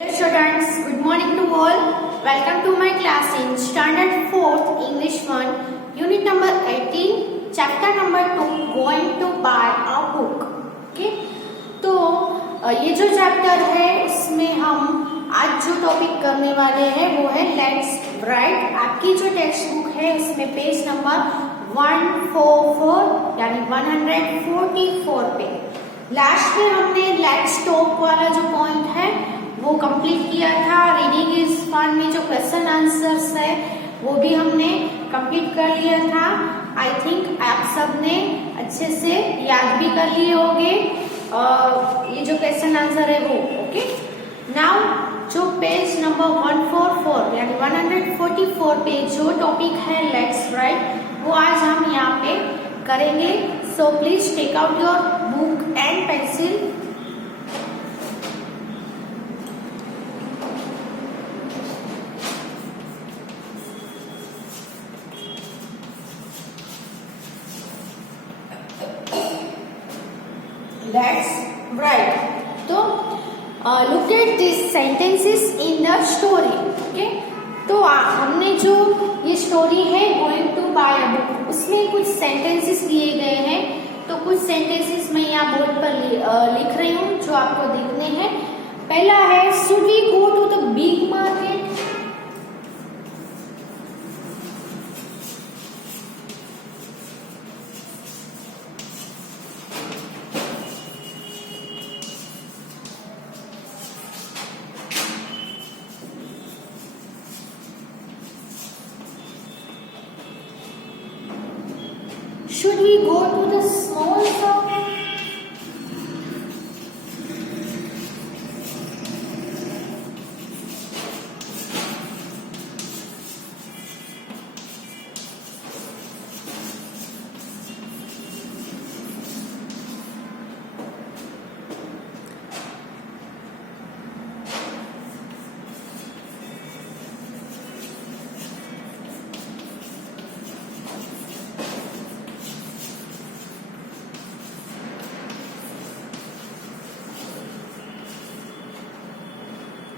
Dear students, good morning to all. Welcome to my class in Standard 4th English 1, Unit number 18, Chapter number 2, Going to buy a book. Okay? तो ये जो chapter है इसमें हम आज जो topic करने वाले हैं वो है लेट्स राइट। आपकी जो टेक्स्ट बुक है इसमें पेज नंबर 144 यानी 144 पे लास्ट में हमने लेट्स टॉक वाला जो पॉइंट है वो कंप्लीट किया था। रीडिंग इज फन में जो क्वेश्चन आंसर्स है वो भी हमने कंप्लीट कर लिया था। आई थिंक आप सब ने अच्छे से याद भी कर लिए होंगे ये जो क्वेश्चन आंसर है वो। ओके, नाउ जो पेज नंबर 144 यानी 144 पे जो टॉपिक है लेट्स राइट वो आज हम यहाँ पे करेंगे। So please take out your book and pencil. Let's write. तो look at these sentences in the story. Okay? तो हमने जो ये स्टोरी है going to buy a book उसमें कुछ सेंटेंसेस दिए गए हैं। तो कुछ सेंटेंसेस मैं यहाँ बोर्ड पर लिख रही हूँ जो आपको दिखने हैं। पहला है should we go to the big market. Should we go to the small shop?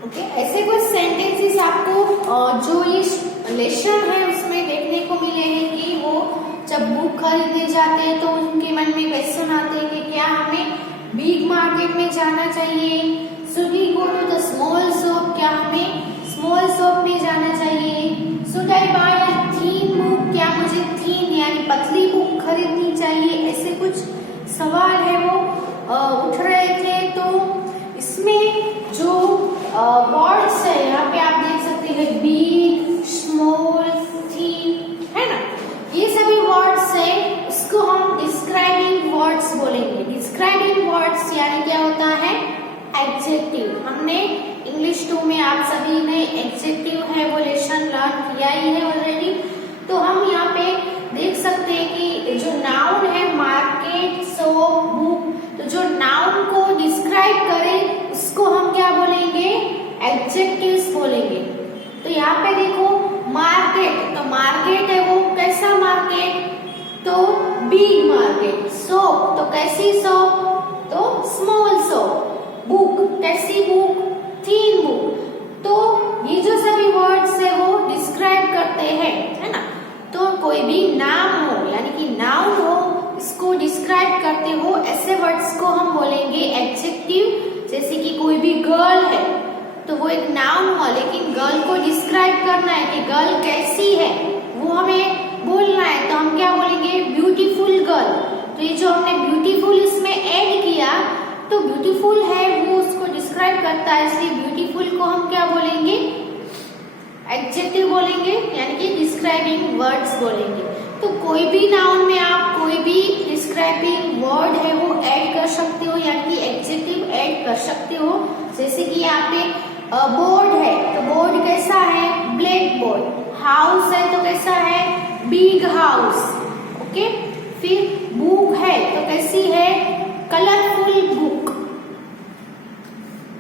Okay, ऐसे कुछ सेंटेंसेस आपको जो ये लेसन है उसमें देखने को मिले हैं कि वो जब बुक खरीदने जाते हैं तो उनके मन में क्वेश्चन आते हैं कि क्या हमें बिग मार्केट में जाना चाहिए। Should we go to the small shop, क्या हमें स्मॉल शॉप में जाना चाहिए। Should I buy a thin book, क्या मुझे थीन यानी पतली बुक खरीदनी चाहिए। ऐसे कुछ सवाल है वो उठ रहे थे। तो इसमें जो वर्ड्स है यहाँ पे आप देख सकते हैं बिग, स्मॉल, थीन, है ना। ये सभी वर्ड्स है इसको हम डिस्क्राइबिंग वर्ड्स बोलेंगे। डिस्क्राइबिंग वर्ड्स यानी क्या होता है एडजेक्टिव। हमने इंग्लिश 2 में आप सभी ने एडजेक्टिव है वो लेसन लर्न किया ही है ऑलरेडी। तो हम यहाँ पे देख सकते हैं कि जो नाउन है मार्केट, शॉप, बुक, तो जो नाउन को डिस्क्राइब करे उसको हम क्या बोलेंगे एडजेक्टिव्स बोलेंगे। तो यहाँ पे देखो मार्केट, तो मार्केट है वो कैसा मार्केट, तो बिग मार्केट। शॉप तो कैसी शॉप, तो स्मॉल शॉप। बुक कैसी बुक, थीन बुक। तो ये जो सभी वर्ड्स है वो डिस्क्राइब करते हैं, है ना। तो कोई भी नाम हो यानी कि नाउन हो इसको डिस्क्राइब करते हो ऐसे वर्ड्स को हम बोलेंगे एडजेक्टिव। जैसे कि कोई भी गर्ल है तो वो एक नाउन हुआ, लेकिन गर्ल को डिस्क्राइब करना है कि गर्ल कैसी है वो हमें बोलना है। तो हम क्या बोलेंगे ब्यूटीफुल गर्ल। तो ये जो हमने ब्यूटीफुल इसमें ऐड किया तो ब्यूटीफुल है वो उसको डिस्क्राइब करता है, इसलिए ब्यूटीफुल को हम क्या बोलेंगे एडजेक्टिव बोलेंगे यानी कि डिस्क्राइबिंग वर्ड्स बोलेंगे। तो कोई भी नाउन में आप कोई भी डिस्क्राइबिंग वर्ड है वो ऐड कर सकते हो यानी कि एडजेक्टिव ऐड कर सकते हो। जैसे कि यहाँ पे बोर्ड है तो बोर्ड कैसा है ब्लैक बोर्ड। हाउस है तो कैसा है बिग हाउस। ओके, फिर बुक है तो कैसी है कलरफुल बुक।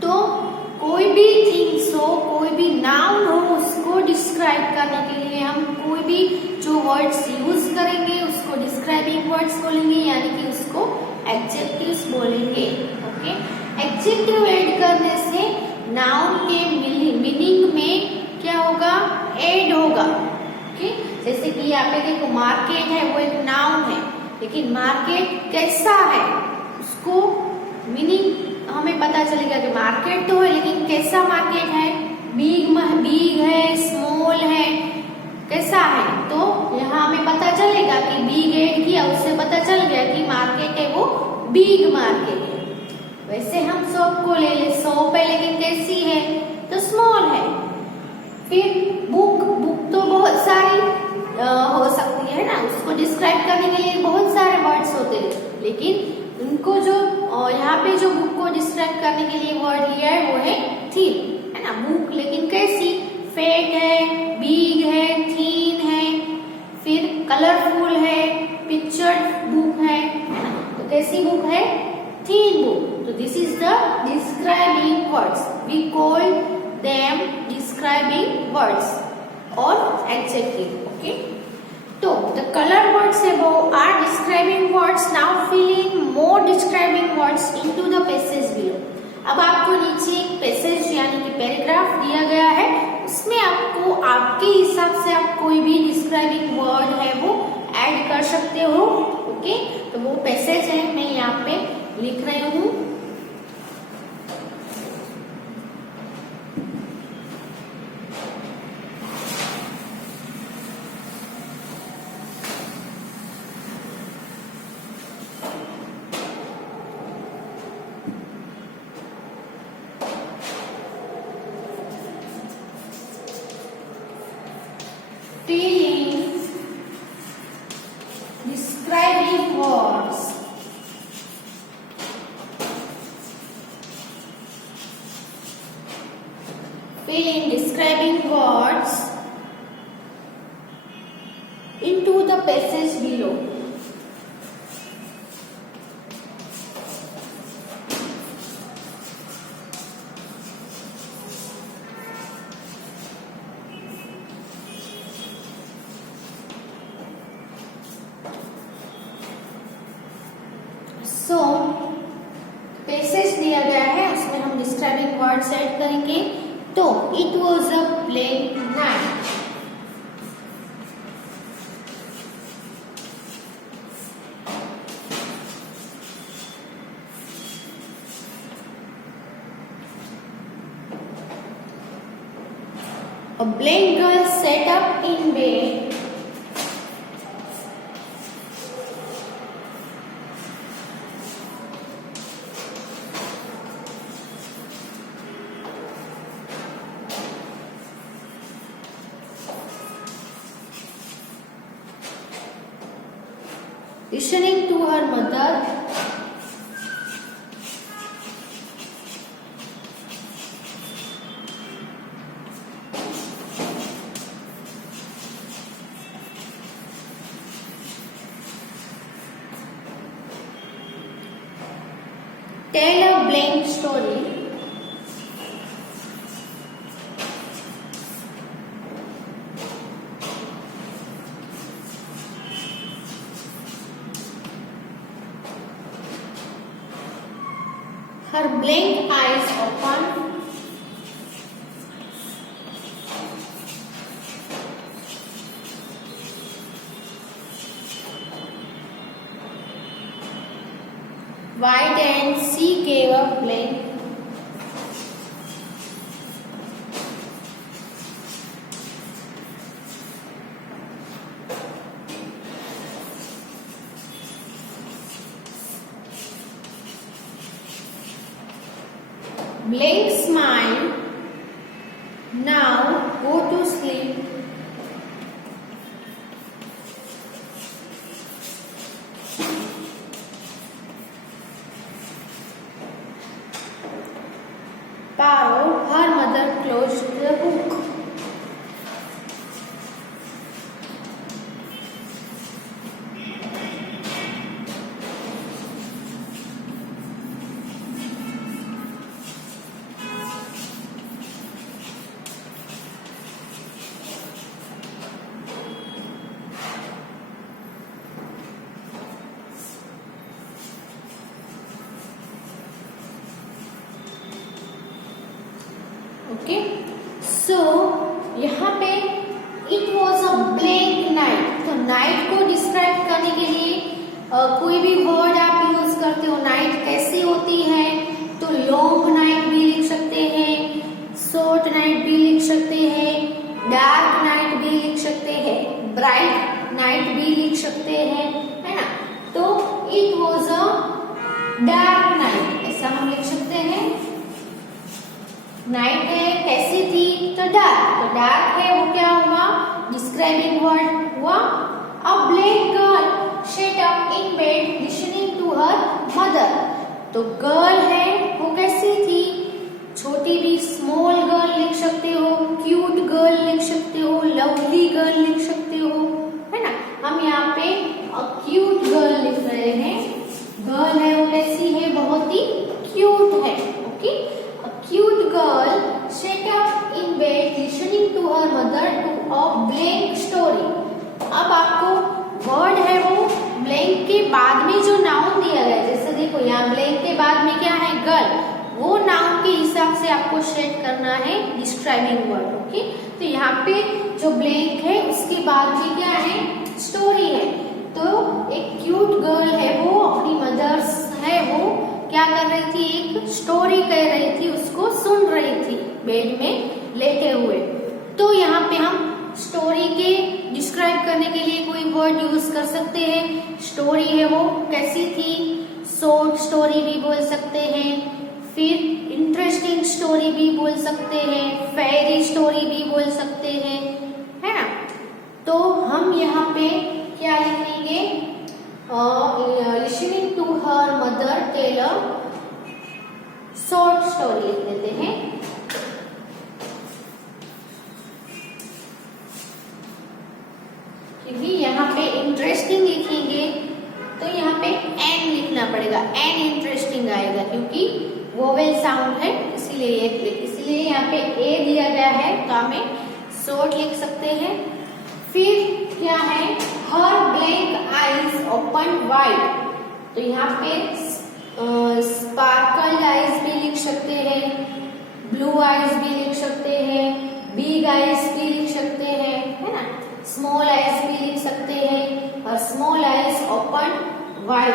तो कोई भी थिंग्स हो कोई भी नाउन हो उसको डिस्क्राइब करने के लिए हम कोई भी जो वर्ड्स यूज करेंगे उसको डिस्क्राइबिंग वर्ड्स बोलेंगे यानी कि उसको एडजेक्टिव्स बोलेंगे। ओके, एडजेक्टिव ऐड करने से नाउन के मीनिंग में क्या होगा, एड होगा। ओके, जैसे कि यहाँ पे देखो मार्केट है, वो एक नाउन है, लेकिन मार्केट कैसा है उसको मीनिंग हमें पता चलेगा कि मार्केट तो है, लेकिन कैसा मार्केट है, बिग है, स्मॉल है, कैसा है। तो यहाँ हमें पता चलेगा कि बिग ऐड किया, उससे पता चल गया कि मार्केट है वो बिग मार्केट है। वैसे हम शॉप को ले ले, शॉप है लेकिन कैसी है, तो स्मॉल है। फिर बुक तो बहुत सारी हो सकती है ना, उसको डिस्क्राइब करने के लिए बहुत सारे वर्ड्स होते हैं, लेकिन उनको जो यहाँ पे जो बुक को डिस्क्राइब करने के लिए वर्ड लिया है वो है थिन, है ना। बुक लेकिन कैसी, फेट है, बिग है, थीन है, फिर कलरफुल है, पिक्चर्ड बुक है ना। तो कैसी बुक है, थीन बुक। तो this is the describing words, we call them describing words और एडजेक्टिव। ओके, तो the color words above are describing words. Now fill in more describing words into the passage below. अब आपको नीचे एक passage यानी कि paragraph दिया गया है, उसमें आपको आपके हिसाब से आप कोई भी डिस्क्राइबिंग वर्ड है वो ऐड कर सकते हो। ओके, तो वो पैसेज है, मैं यहाँ पे लिख रही हूँ। Describing words. Fill in describing words into the passage below. So, passage दिया गया है, उसमें हम डिस्क्राइबिंग वर्ड्स ऐड करेंगे। तो it was a blank night, a blank girl sat up in bed. Listening to her mother. Tell a blank story. Her blank eyes open. Wide and she gave a blank. Blank smile. Now go to sleep. Paro, her mother closed the book. Okay, so यहाँ पे it was a black night, तो night को describe करने के लिए कोई भी word आप यूज करते हो, नाइट कैसी होती है, तो लॉन्ग नाइट भी लिख सकते हैं, शॉर्ट नाइट भी लिख सकते हैं, डार्क नाइट भी लिख सकते हैं, ब्राइट नाइट भी लिख सकते हैं, है ना। तो it was a dark night, ऐसा हम लिख सकते हैं। नाइट है कैसी थी, तो डार्क है वो क्या हुआ, डिस्क्राइबिंग वर्ड हुआ। अ black girl sat up in bed listening to her mother, तो गर्ल है वो कैसी थी, छोटी भी स्मॉल गर्ल लिख सकते हो, क्यूट गर्ल लिख सकते हो, लवली गर्ल लिख सकते हो, है ना। हम यहाँ पे क्यूट गर्ल लिख रहे हैं, गर्ल है वो कैसी है, बहुत ही क्यूट है। Okay, cute girl sat up in bed listening to her mother to a blank story। अब आपको वर्ड है वो ब्लैंक के बाद में जो नाउन दिया गया है, जैसे देखो यहाँ ब्लैंक के बाद में क्या है, गर्ल, वो नाउन के हिसाब से आपको सेट करना है डिस्क्राइबिंग वर्ड। ओके, तो यहाँ पे जो ब्लैंक है उसके बाद में क्या है, स्टोरी है। तो एक क्यूट गर्ल है वो अपनी मदर्स है वो क्या कर रही थी, एक स्टोरी कह रही थी, उसको सुन रही थी बेड में लेटे हुए। तो यहाँ पे हम स्टोरी के डिस्क्राइब करने के लिए कोई वर्ड यूज कर सकते हैं। स्टोरी है वो कैसी थी, शॉर्ट स्टोरी भी बोल सकते हैं, फिर इंटरेस्टिंग स्टोरी भी बोल सकते हैं, फेरी स्टोरी भी बोल सकते हैं, है ना। तो हम यहाँ पे क्या लिखेंगे, listening to her mother tell a short story लिख देते हैं। क्योंकि यहाँ पे इंटरेस्टिंग लिखेंगे तो यहाँ पे एन लिखना पड़ेगा, एन इंटरेस्टिंग आएगा क्योंकि वोवेल साउंड है, इसलिए यहाँ पे ए दिया गया है, तो हमें शॉर्ट लिख सकते हैं। फिर क्या है, हर ब्लैक आईज ओपन वाइड, तो यहाँ पे स्पार्कल आईज भी लिख सकते हैं, ब्लू आईज भी लिख सकते हैं, बिग आईज भी लिख सकते हैं, है ना, स्मॉल आईज भी लिख सकते हैं, और स्मॉल आईज ओपन वाइड,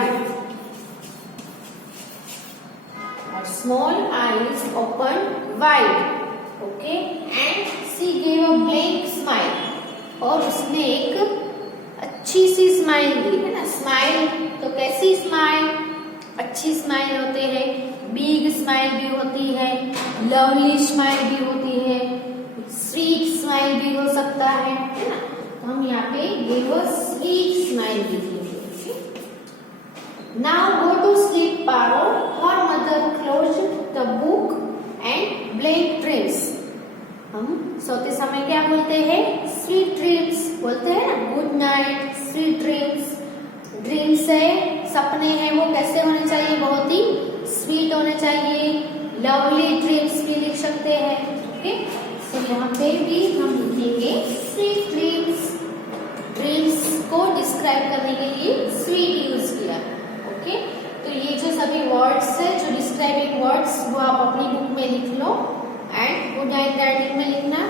और small eyes open wide. Okay, and she gave a blank smile, और उसने एक अच्छी सी स्माइल दी, है ना। स्माइल तो कैसी स्माइल, अच्छी स्माइल होते हैं, बिग स्माइल भी होती है, लवली स्माइल भी होती है, स्वीट स्माइल भी हो सकता है ना। तो हम यहाँ पे गिव अ स्वीट स्माइल लिखेंगे। Now go to sleep Paro, her mother closed the book and blank dreams. हम सोते समय क्या बोलते हैं, स्वीट ड्रीम्स बोलते हैं ना, good night, sweet dreams. Dreams है, सपने हैं, वो कैसे होने चाहिए, बहुत ही स्वीट होने चाहिए, लवली ड्रीम्स भी लिख सकते हैं। ओके, तो यहाँ पे भी हम लिखेंगे स्वीट ड्रीम्स, ड्रीम्स को डिस्क्राइब करने के लिए स्वीट यूज किया। ओके, तो ये जो सभी वर्ड्स है, जो डिस्क्राइबिंग वर्ड्स, वो आप अपनी बुक में लिख लो एंड गुड नाइट राइटिंग में लिखना।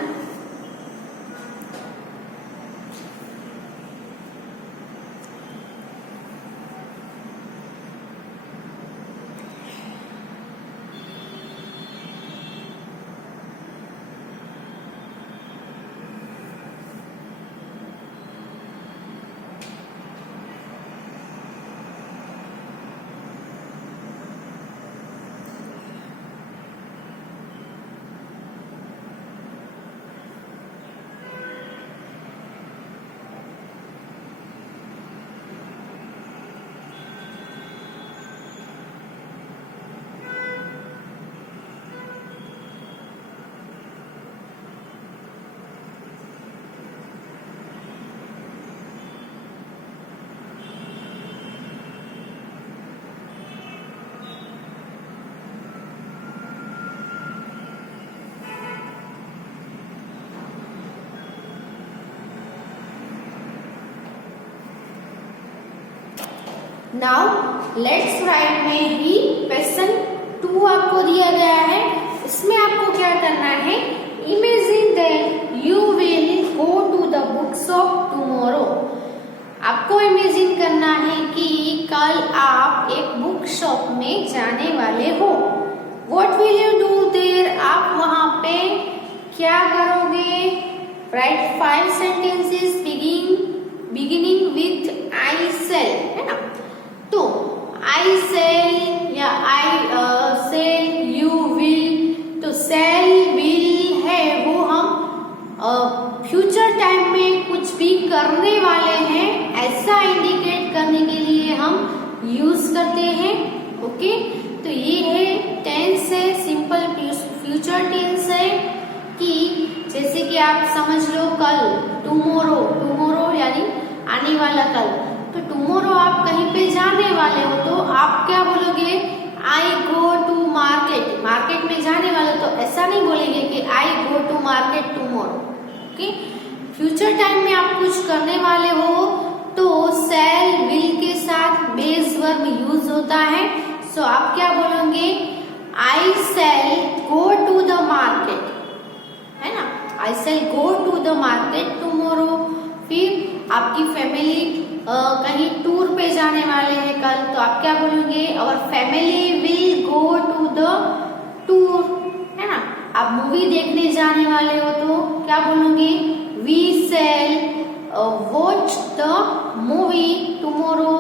नाउ लेट्स राइट में ही क्वेश्चन 2 आपको दिया गया है, इसमें आपको क्या करना है, इमेजिन करना है कि कल आप एक बुक शॉप में जाने वाले हो। What will you do there? आप वहां पे क्या करोगे? Write 5 sentences beginning with I shall, है ना? तो I shall या shall, you will, तो shall will है वो हम फ्यूचर टाइम में कुछ भी करने वाले हैं ऐसा इंडिकेट करने के लिए हम यूज करते हैं। ओके, तो ये है टेंस है, सिंपल फ्यूचर टेंस है कि जैसे कि आप समझ लो कल, टुमारो यानी आने वाला कल, तो टुमारो आप कहीं पे जाने वाले हो तो आप क्या बोलोगे? I go to market, market में जाने वाले, तो ऐसा नहीं बोलेंगे कि I go to market tomorrow. Okay, future time में आप कुछ करने वाले हो तो शैल विल के साथ बेस वर्ब यूज होता है। सो आप क्या बोलोगे? I shall go to the market, है ना? I shall go to the market tomorrow. फिर आपकी फैमिली कहीं टूर पे जाने वाले हैं कल, तो आप क्या बोलोगे? Our family will go to the tour, है ना? आप मूवी देखने जाने वाले हो तो क्या बोलोगे? We shall watch the movie tomorrow.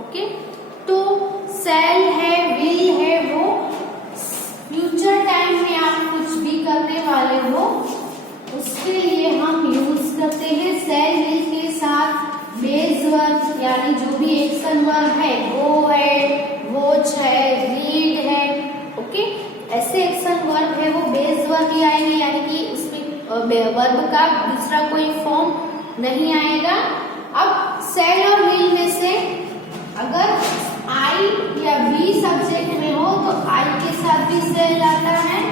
Okay, तो शैल है, विल है, वो फ्यूचर टाइम में आप कुछ भी करने वाले हो उसके लिए हम यूज करते हैं शैल विल के साथ बेस वर्ब, यानी जो भी एक्शन वर्ब है, गो है, वॉच है, रीड है। ओके, ऐसे एक्शन वर्ब है वो बेस वर्ब ही आएंगे, यानी कि उसमें वर्ब का दूसरा कोई फॉर्म नहीं आएगा। अब शैल और विल में से अगर आई या बी सब्जेक्ट में हो तो आई के साथ भी शैल आता है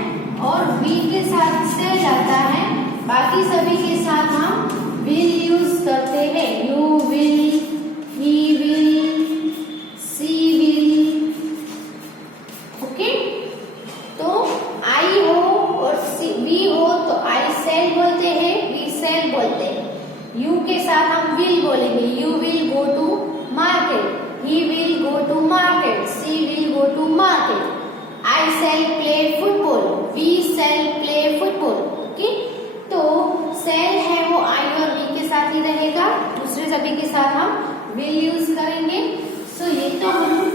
और बी के साथ शैल आता है, बाकी सभी के साथ हम विल यूज करते हैं। You will, he will, she will. Okay, तो आई हो और बी हो तो आई शैल बोलते हैं, वी शैल बोलते हैं। यू के साथ हम विल बोलेंगे, you will go to market, he will go to market, she will go to market. I shall play football, we shall play football. Okay, तो शैल है वो आई और वी के साथ ही रहेगा, दूसरे सभी के साथ हम विल यूज करेंगे। सो ये तो हम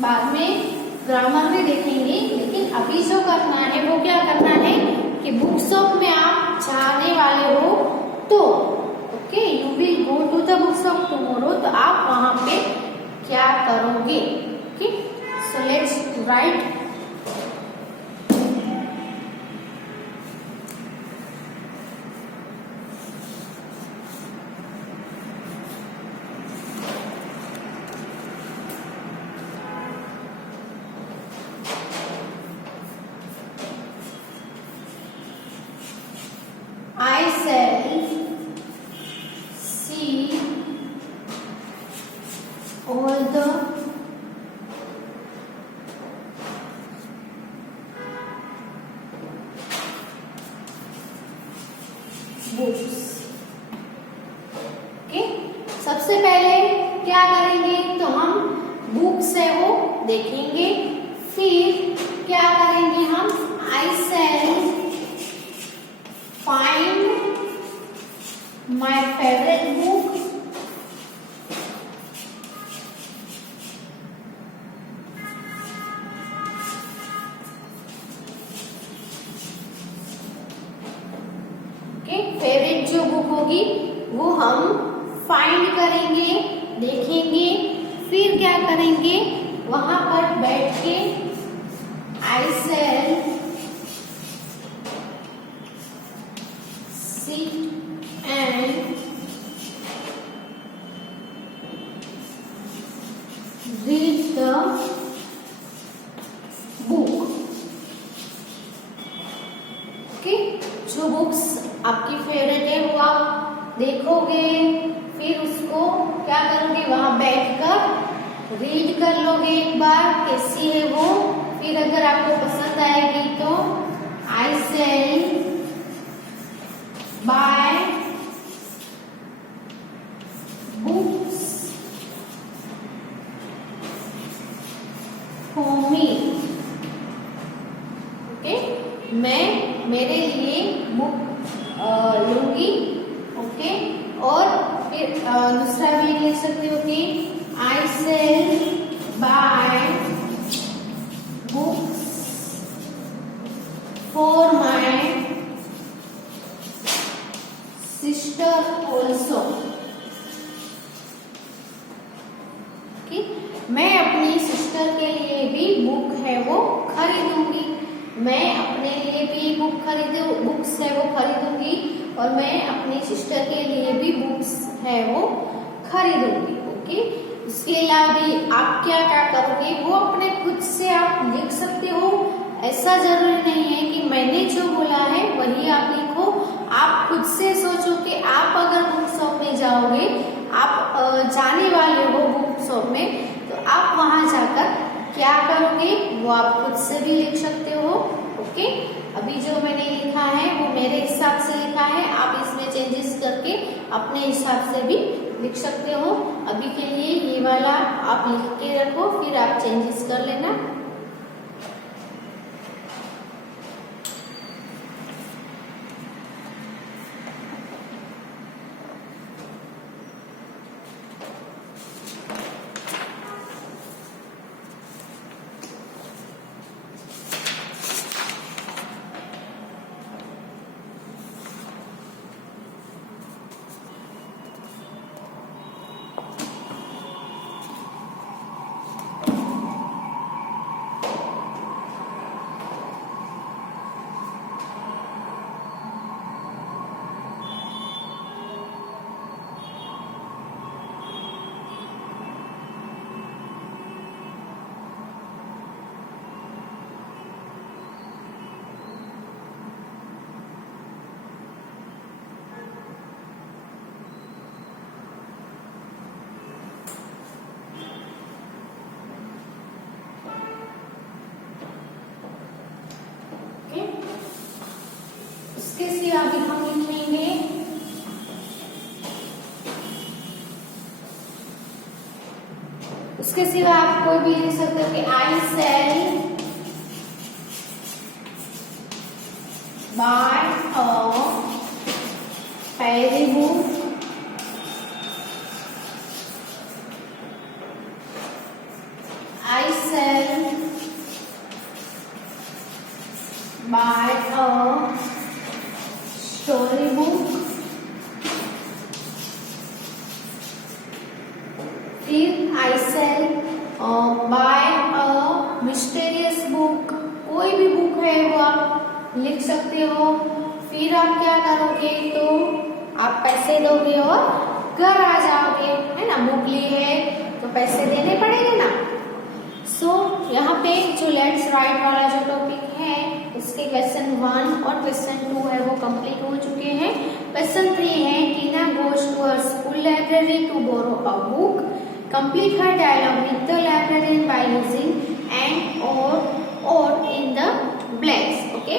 बाद में ग्रामर में देखेंगे, लेकिन अभी जो करना है वो क्या करना है कि बुक शॉप में आप जाने वाले हो तो okay, you will go to the book shop tomorrow, तो आप वहां पे क्या करोगे? Okay, so let's write. I shall see all the books. Okay, सबसे पहले क्या करेंगे तो हम बुक्स है वो देखेंगे, फिर क्या करेंगे हम? I shall find my favorite book, favourite जो बुक होगी वो हम फाइंड करेंगे, देखेंगे, फिर क्या करेंगे? वहां पर बैठ के आई शैल sit and read the book. Okay, जो बुक्स आपकी फेवरेट है वो आप देखोगे, फिर उसको क्या करोगे? वहां बैठकर रीड कर लोगे एक बार कैसी है वो, फिर अगर आपको पसंद आएगी तो आई शैल buy ओके, मैं मेरे लिए बुक लूंगी। ओके, और फिर दूसरा भी लिख सकते हो कि I sell buy books for my sister also. मैं अपनी सिस्टर के लिए भी बुक है वो खरीदूंगी। मैं अपने लिए भी बुक्स है वो खरीदूंगी और मैं अपनी सिस्टर के लिए भी बुक्स है वो खरीदूंगी। ओके, उसके अलावा भी आप क्या क्या करोगे वो अपने खुद से आप लिख सकते हो। ऐसा जरूरी नहीं है कि मैंने जो बोला है वही आप लिखो। आप खुद से सोचो कि आप अगर बुक शॉप में जाओगे, आप जाने वाले हो बुक शॉप में, तो आप वहां जाकर क्या करोगे वो आप खुद से भी लिख सकते हो। ओके, अभी जो मैंने लिखा है वो मेरे हिसाब से लिखा है, आप इसमें चेंजेस करके अपने हिसाब से भी लिख सकते हो। अभी के लिए ये वाला आप लिख के रखो, फिर आप चेंजेस कर लेना। उसके सिवा भी हम लिखेंगे उसके सिवा आप कोई भी लिख सकते हो कि आई सेल बाय अ पहली book I sell buy a story book, फिर I sell buy a mysterious book. कोई भी बुक है वो आप लिख सकते हो। फिर आप क्या करोगे, तो आप पैसे दोगे और घर आ जाओगे, है ना। बुक ली है तो पैसे देने पड़ेंगे ना। सो यहाँ पे जो लेट्स राइट वाला जो टॉपिक है उसके क्वेश्चन 1 और क्वेश्चन 2 है वो कंप्लीट हो चुके हैं। क्वेश्चन 3 है Tina goes to her school library to borrow a book, complete her dialogue with the librarian by using and और इन द ब्लैंक्स। ओके,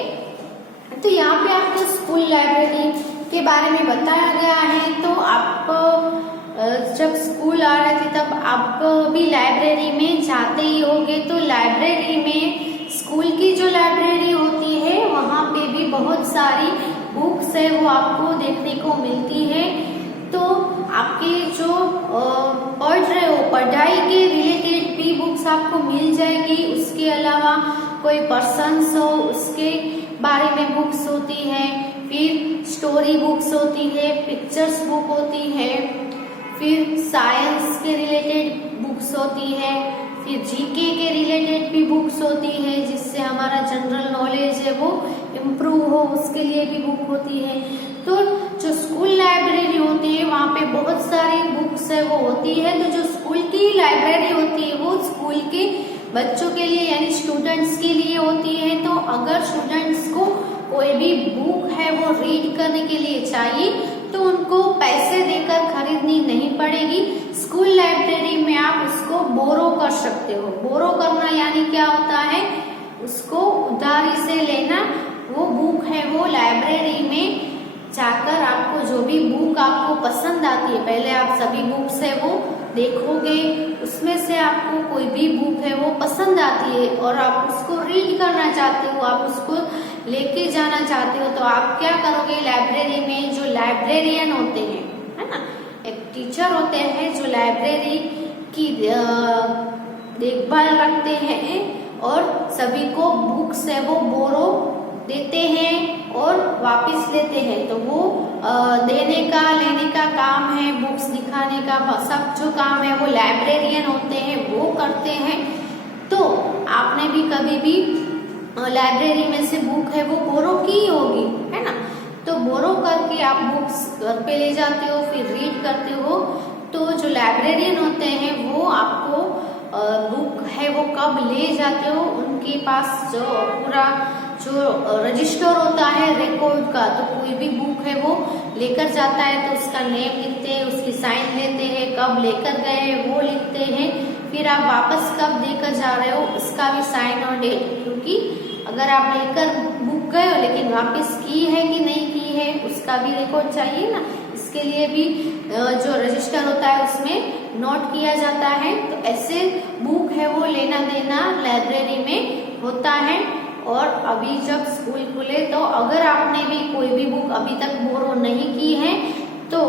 तो यहाँ पे आपको स्कूल लाइब्रेरी के बारे में बताया गया है। तो आप जब स्कूल आ रहे थे तब आप भी लाइब्रेरी में जाते ही होंगे। तो लाइब्रेरी में स्कूल की जो लाइब्रेरी होती है वहाँ पे भी बहुत सारी बुक्स है वो आपको देखने को मिलती है। तो आपके जो पढ़ रहे हो पढ़ाई के रिलेटेड भी बुक्स आपको मिल जाएगी। उसके अलावा कोई पर्सन्स हो उसके बारे में बुक्स होती है, फिर स्टोरी बुक्स होती है, पिक्चर्स बुक होती है, फिर साइंस के रिलेटेड बुक्स होती है, फिर जीके के रिलेटेड भी बुक्स होती है जिससे हमारा जनरल नॉलेज है वो इम्प्रूव हो, उसके लिए भी बुक होती है। तो जो स्कूल लाइब्रेरी होती है वहाँ पे बहुत सारी बुक्स है वो होती है। तो जो स्कूल की लाइब्रेरी होती है वो स्कूल के बच्चों के लिए यानी स्टूडेंट्स के लिए होती है। तो अगर स्टूडेंट्स को कोई भी बुक है वो रीड करने के लिए चाहिए तो उनको पैसे देकर खरीदनी नहीं पड़ेगी। स्कूल लाइब्रेरी में आप उसको बोरो कर सकते हो। बोरो करना यानी क्या होता है, उसको उधारी से लेना। वो बुक है वो लाइब्रेरी में जाकर आपको जो भी बुक आपको पसंद आती है, पहले आप सभी बुक्स है वो देखोगे उसमें से आपको कोई भी बुक है वो पसंद आती है और आप उसको रीड करना चाहते हो, आप उसको लेके जाना चाहते हो, तो आप क्या करोगे, लाइब्रेरी में जो लाइब्रेरियन होते हैं, है ना, एक टीचर होते हैं जो लाइब्रेरी की देखभाल रखते हैं और सभी को बुक्स है वो बोरो देते हैं और वापस लेते हैं। तो वो देने का लेने का काम है, बुक्स दिखाने का सब जो काम है वो लाइब्रेरियन होते हैं वो करते हैं। तो आपने भी कभी भी लाइब्रेरी में से बुक है वो बोरो की होगी, है ना, तो बोरो करके आप बुक्स घर पे ले जाते हो, फिर रीड करते हो। तो जो लाइब्रेरियन होते हैं वो आपको बुक है वो कब ले जाते हो, उनके पास जो पूरा जो रजिस्टर होता है रिकॉर्ड का, तो कोई भी बुक है वो लेकर जाता है तो उसका नेम लिखते हैं, उसकी साइन लेते हैं, कब लेकर गए हैं वो लिखते हैं, फिर आप वापस कब देकर जा रहे हो उसका भी साइन और डेट, क्योंकि अगर आप लेकर बुक गए हो लेकिन वापस की है कि नहीं की है उसका भी रिकॉर्ड चाहिए ना, इसके लिए भी जो रजिस्टर होता है उसमें नोट किया जाता है। तो ऐसे बुक है वो लेना देना लाइब्रेरी में होता है। और अभी जब स्कूल खुले तो अगर आपने भी कोई भी बुक अभी तक बोरो नहीं की है तो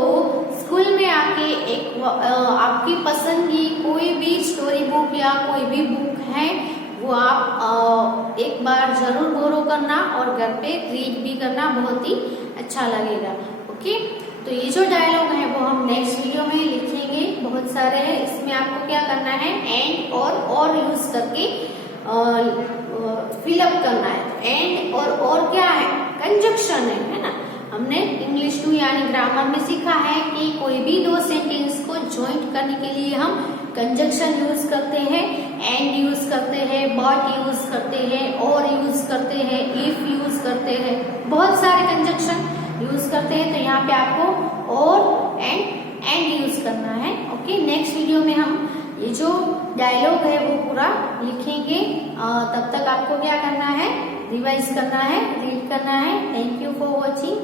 स्कूल में आके एक आपकी पसंद की कोई भी स्टोरी बुक या कोई भी बुक है वो आप एक बार जरूर बोरो करना और घर पे रीड भी करना, बहुत ही अच्छा लगेगा। ओके, तो ये जो डायलॉग है वो हम नेक्स्ट वीडियो में लिखेंगे, बहुत सारे हैं। इसमें आपको क्या करना है, एंड और यूज करके फिलअप करना है। एंड और क्या है, कंजक्शन है ना। हमने इंग्लिश 2 यानी ग्रामर में सीखा है कि कोई भी दो सेंटेंस को ज्वाइंट करने के लिए हम कंजक्शन यूज करते हैं, एंड यूज करते हैं, बट यूज करते हैं, और यूज करते हैं, इफ यूज करते हैं, बहुत सारे कंजक्शन यूज करते हैं। तो यहाँ पे आपको और एंड यूज करना है। ओके, नेक्स्ट वीडियो में हम ये जो डायलॉग है वो पूरा लिखेंगे। तब तक आपको क्या करना है, रिवाइज करना है, रीड करना है। Thank you for watching.